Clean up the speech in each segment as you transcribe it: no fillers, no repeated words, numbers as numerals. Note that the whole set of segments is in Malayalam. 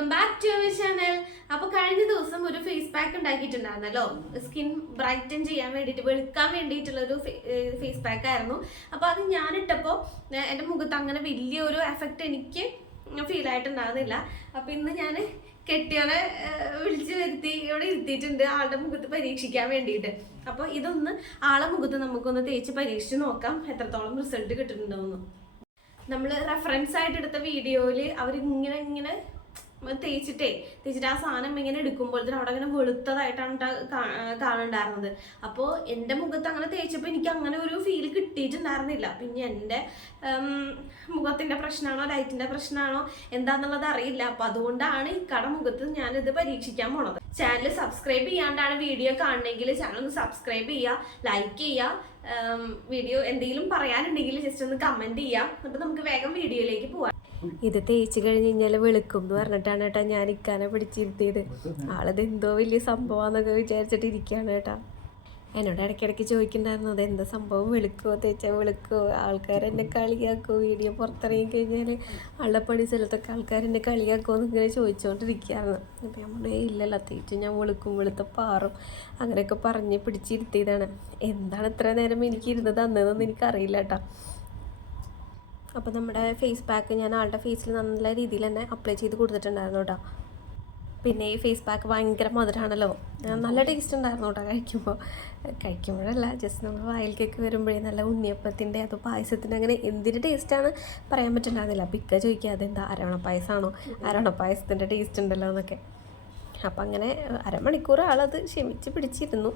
Welcome back to our channel. അപ്പൊ കഴിഞ്ഞ ദിവസം ഒരു ഫേസ് പാക്ക് ഉണ്ടാക്കിയിട്ടുണ്ടായിരുന്നല്ലോ, സ്കിൻ ബ്രൈറ്റൻ ചെയ്യാൻ വേണ്ടിയിട്ട്, വെളുക്കാൻ വേണ്ടിയിട്ടുള്ള ഒരു ഫേസ് പാക്ക് ആയിരുന്നു. അപ്പൊ അത് ഞാൻ ഇട്ടപ്പോൾ എൻ്റെ മുഖത്ത് അങ്ങനെ വലിയൊരു എഫക്റ്റ് എനിക്ക് ഫീൽ ആയിട്ടുണ്ടാകുന്നില്ല. അപ്പൊ ഇന്ന് ഞാൻ കെട്ടിയോനെ വിളിച്ചു വരുത്തി ഇവിടെ ഇരുത്തിയിട്ടുണ്ട് ആളുടെ മുഖത്ത് പരീക്ഷിക്കാൻ വേണ്ടിയിട്ട്. അപ്പോൾ ഇതൊന്ന് ആളെ മുഖത്ത് നമുക്കൊന്ന് തേച്ച് പരീക്ഷിച്ച് നോക്കാം എത്രത്തോളം റിസൾട്ട് കിട്ടുന്നുണ്ടോന്ന്. നമ്മൾ റെഫറൻസ് ആയിട്ട് എടുത്ത വീഡിയോയിൽ അവരിങ്ങനെ തേച്ചിട്ട് ആ സാധനം ഇങ്ങനെ എടുക്കുമ്പോഴത്തേനും അവിടെ അങ്ങനെ വെളുത്തതായിട്ടാണ് കാണുന്നുണ്ടായിരുന്നത്. അപ്പോൾ എൻ്റെ മുഖത്ത് അങ്ങനെ തേച്ചപ്പോൾ എനിക്ക് അങ്ങനെ ഒരു ഫീൽ കിട്ടിയിട്ടുണ്ടായിരുന്നില്ല. പിന്നെ എൻ്റെ മുഖത്തിൻ്റെ പ്രശ്നമാണോ ലൈറ്റിൻ്റെ പ്രശ്നമാണോ എന്താണെന്നുള്ളത് അറിയില്ല. അപ്പം അതുകൊണ്ടാണ് ഈ കട മുഖത്ത് ഞാനിത് പരീക്ഷിക്കാൻ പോണത്. ചാനൽ സബ്സ്ക്രൈബ് ചെയ്യാണ്ടാണ് വീഡിയോ കാണണമെങ്കിൽ ചാനൽ ഒന്ന് സബ്സ്ക്രൈബ് ചെയ്യുക, ലൈക്ക് ചെയ്യുക, വീഡിയോ എന്തെങ്കിലും പറയാനുണ്ടെങ്കിൽ ജസ്റ്റ് ഒന്ന് കമൻറ്റ് ചെയ്യാം. അപ്പം നമുക്ക് വേഗം വീഡിയോയിലേക്ക് പോവാം. ഇത് തേച്ച് കഴിഞ്ഞ് കഴിഞ്ഞാൽ വെളുക്കും എന്ന് പറഞ്ഞിട്ടാണ് കേട്ടോ ഞാൻ ഇക്കാനെ പിടിച്ചിരുത്തിയത്. ആളത് എന്തോ വലിയ സംഭവമാണെന്നൊക്കെ വിചാരിച്ചിട്ട് ഇരിക്കുകയാണ് കേട്ടോ. എന്നോട് ഇടയ്ക്കിടയ്ക്ക് ചോദിക്കുന്നുണ്ടായിരുന്നു അത് എന്താ സംഭവം, വെളുക്കുമോ, തേച്ചാൽ വെളുക്കുമോ, ആൾക്കാരെന്നെ കളിയാക്കുമോ, വീഡിയോ പുറത്തിറങ്ങി കഴിഞ്ഞാൽ അള്ളപ്പണി സ്ഥലത്തൊക്കെ ആൾക്കാരെന്നെ കളിയാക്കുമോ എന്നിങ്ങനെ ചോദിച്ചുകൊണ്ടിരിക്കുകയായിരുന്നു. അപ്പോൾ ഞാൻ പറഞ്ഞു ഇല്ലല്ലോ, തേച്ച് ഞാൻ വെളുക്കും, വെളുത്ത പാറും അങ്ങനെയൊക്കെ പറഞ്ഞ് പിടിച്ചിരുത്തിയതാണ്. എന്താണ് ഇത്ര നേരം എനിക്ക് ഇരുന്ന് തന്നതെന്ന് എനിക്കറിയില്ല കേട്ടോ. അപ്പോൾ നമ്മുടെ ഫേസ് പാക്ക് ഞാൻ ആളുടെ ഫേസിൽ നല്ല രീതിയിൽ തന്നെ അപ്ലൈ ചെയ്ത് കൊടുത്തിട്ടുണ്ടായിരുന്നു കേട്ടോ. പിന്നെ ഈ ഫേസ് പാക്ക് ഭയങ്കര മധുരമാണല്ലോ, നല്ല ടേസ്റ്റ് ഉണ്ടായിരുന്നു കേട്ടോ. കഴിക്കുമ്പോഴല്ല, ജസ്റ്റ് നമ്മൾ വായിലേക്കൊക്കെ വരുമ്പോഴേ നല്ല ഉണ്ണിയപ്പത്തിൻ്റെ അതോ പായസത്തിൻ്റെ അങ്ങനെ എന്തിൻ്റെ ടേസ്റ്റാണ് പറയാൻ പറ്റുന്നുണ്ടായിരുന്നില്ല. അപ്പോൾ ഇക്ക ചോദിക്കുക അതെന്താ അരവണ പായസമാണോ, അരവണ പായസത്തിൻ്റെ ടേസ്റ്റ് ഉണ്ടല്ലോ എന്നൊക്കെ. അപ്പം അങ്ങനെ അരമണിക്കൂർ ആളത് ക്ഷമിച്ച് പിടിച്ചിരുന്നു.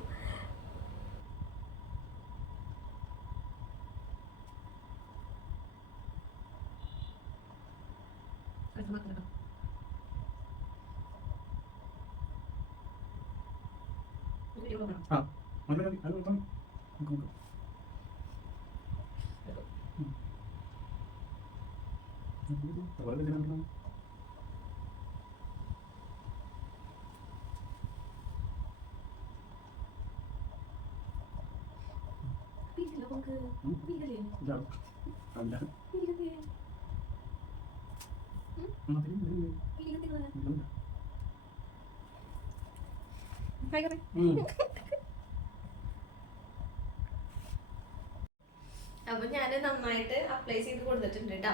അപ്പൊ ഞാൻ നന്നായിട്ട് അപ്ലൈ ചെയ്ത് കൊടുത്തിട്ടുണ്ട് കേട്ടോ.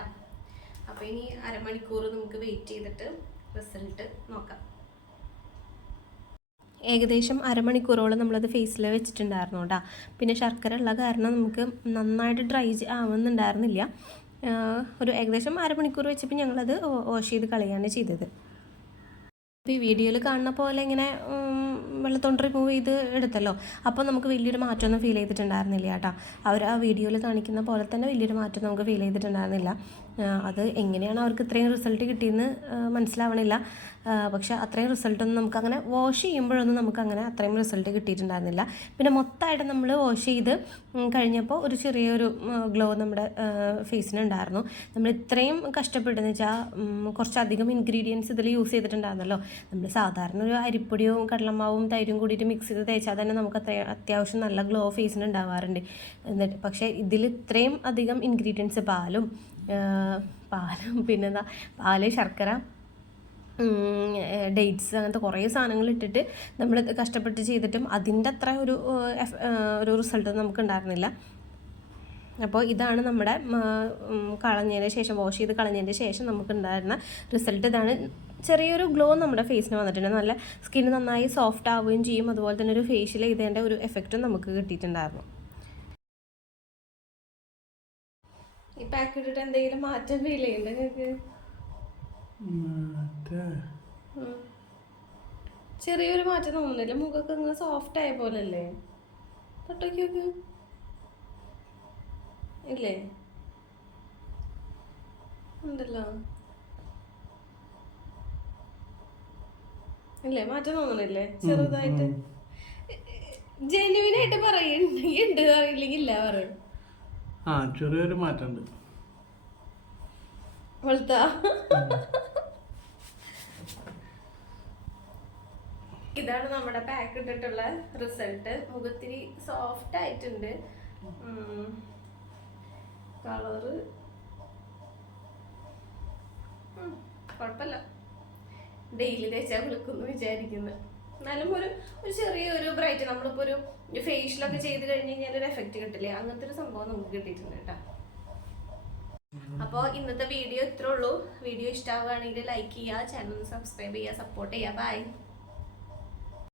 അപ്പൊ ഇനി അരമണിക്കൂർ നമുക്ക് വെയിറ്റ് ചെയ്തിട്ട് റിസൾട്ട് നോക്കാം. ഏകദേശം അരമണിക്കൂറോളം നമ്മളത് ഫേസിൽ വെച്ചിട്ടുണ്ടായിരുന്നു കേട്ടോ. പിന്നെ ശർക്കര ഉള്ള കാരണം നമുക്ക് നന്നായിട്ട് ഡ്രൈ ആവുന്നുണ്ടായിരുന്നില്ല. ഒരു ഏകദേശം അരമണിക്കൂർ വെച്ചപ്പോൾ ഞങ്ങളത് വാഷ് ചെയ്ത് കളയാണ് ചെയ്തത്. ഇപ്പോൾ ഈ വീഡിയോയിൽ കാണുന്ന പോലെ ഇങ്ങനെ വെള്ളത്തോണ്ട് റിമൂവ് ചെയ്ത് എടുത്തല്ലോ, അപ്പോൾ നമുക്ക് വലിയൊരു മാറ്റമൊന്നും ഫീൽ ചെയ്തിട്ടുണ്ടായിരുന്നില്ല കേട്ടോ. അവർ ആ വീഡിയോയിൽ കാണിക്കുന്ന പോലെ തന്നെ വലിയൊരു മാറ്റം നമുക്ക് ഫീൽ ചെയ്തിട്ടുണ്ടായിരുന്നില്ല. അത് എങ്ങനെയാണ് അവർക്ക് ഇത്രയും റിസൾട്ട് കിട്ടിയെന്ന് മനസ്സിലാവണില്ല. പക്ഷേ അത്രയും റിസൾട്ടൊന്നും നമുക്കങ്ങനെ വാഷ് ചെയ്യുമ്പോഴൊന്നും നമുക്കങ്ങനെ അത്രയും റിസൾട്ട് കിട്ടിയിട്ടുണ്ടായിരുന്നില്ല. പിന്നെ മൊത്തമായിട്ട് നമ്മൾ വാഷ് ചെയ്ത് കഴിഞ്ഞപ്പോൾ ഒരു ചെറിയൊരു ഗ്ലോ നമ്മുടെ ഫേസിനുണ്ടായിരുന്നു. നമ്മൾ ഇത്രയും കഷ്ടപ്പെട്ടെന്ന് വെച്ചാൽ കുറച്ചധികം ഇൻഗ്രീഡിയൻസ് ഇതിൽ യൂസ് ചെയ്തിട്ടുണ്ടായിരുന്നല്ലോ. നമ്മൾ സാധാരണ ഒരു അരിപ്പൊടിയും കടലമാവും തൈരും കൂടിയിട്ട് മിക്സ് ചെയ്ത് തേച്ചാൽ തന്നെ നമുക്ക് അത്യാവശ്യം നല്ല ഗ്ലോ ഫേസിന് ഉണ്ടാവാറുണ്ട്. എന്നിട്ട് പക്ഷേ ഇതിൽ ഇത്രയും അധികം ഇൻഗ്രീഡിയൻസ് പാലും പിന്നെന്താ പാല്, ശർക്കര, ഡേറ്റ്സ് അങ്ങനത്തെ കുറേ സാധനങ്ങൾ ഇട്ടിട്ട് നമ്മൾ കഷ്ടപ്പെട്ട് ചെയ്തിട്ടും അതിൻ്റെ അത്ര ഒരു റിസൾട്ട് നമുക്ക് ഉണ്ടായിരുന്നില്ല. അപ്പോൾ ഇതാണ് നമ്മുടെ കളഞ്ഞതിന് ശേഷം, വാഷ് ചെയ്ത് കളഞ്ഞതിന് ശേഷം നമുക്കുണ്ടായിരുന്ന റിസൾട്ട് ഇതാണ്. ചെറിയൊരു ഗ്ലോ നമ്മുടെ ഫേസിന് വന്നിട്ടുണ്ട്. നല്ല സ്കിൻ നന്നായി സോഫ്റ്റ് ആവുകയും ചെയ്യും. അതുപോലെ തന്നെ ഒരു ഫേഷ്യൽ ചെയ്തതിൻ്റെ ഒരു എഫക്റ്റും നമുക്ക് കിട്ടിയിട്ടുണ്ടായിരുന്നു. ഈ പാക്ക് ഇട്ടിട്ട് എന്തെങ്കിലും മാറ്റം ഫീൽ ചെയ്യുന്നുണ്ട് നിങ്ങൾക്ക്? ചെറിയൊരു മാറ്റം തോന്നുന്നില്ല? മുഖമൊക്കെ ഇങ്ങനെ സോഫ്റ്റ് ആയ പോലെ അല്ലേ? തൊട്ടൊക്കെ ഇല്ലേ? ഉണ്ടല്ലോ ഇല്ലേ? മാറ്റം തോന്നണില്ലേ? ചെറുതായിട്ട് ജെന്യുവിനായിട്ട് പറയുന്നുണ്ടെങ്കിൽ ഉണ്ട്, അറിയില്ലെങ്കിൽ ഇല്ല പറയും. ചെറിയൊരു മാറ്റമുണ്ട്. ഇതാണ് നമ്മുടെ പാക്ക് ഇട്ടിട്ടുള്ള റിസൾട്ട്. മുഖത്തിരി സോഫ്റ്റ് ആയിട്ടുണ്ട്. കളറ് കുഴപ്പമില്ല. ഡെയിലി തേച്ചാൽ വിളിക്കുന്നു വിചാരിക്കുന്നത്. എന്നാലും ഒരു ചെറിയൊരു ബ്രൈറ്റ്, നമ്മളിപ്പോൾ ഒരു ഫേഷ്യലൊക്കെ ചെയ്ത് കഴിഞ്ഞ് കഴിഞ്ഞാൽ ഒരു എഫക്റ്റ് കിട്ടില്ലേ, അങ്ങനത്തെ ഒരു സംഭവം നമുക്ക് കിട്ടിയിട്ടുണ്ട് കേട്ടോ. അപ്പോൾ ഇന്നത്തെ വീഡിയോ ഇത്രേ ഉള്ളൂ. വീഡിയോ ഇഷ്ടമാവുകയാണെങ്കിൽ ലൈക്ക് ചെയ്യുക, ചാനൽ സബ്സ്ക്രൈബ് ചെയ്യുക, സപ്പോർട്ട് ചെയ്യുക. ബൈ.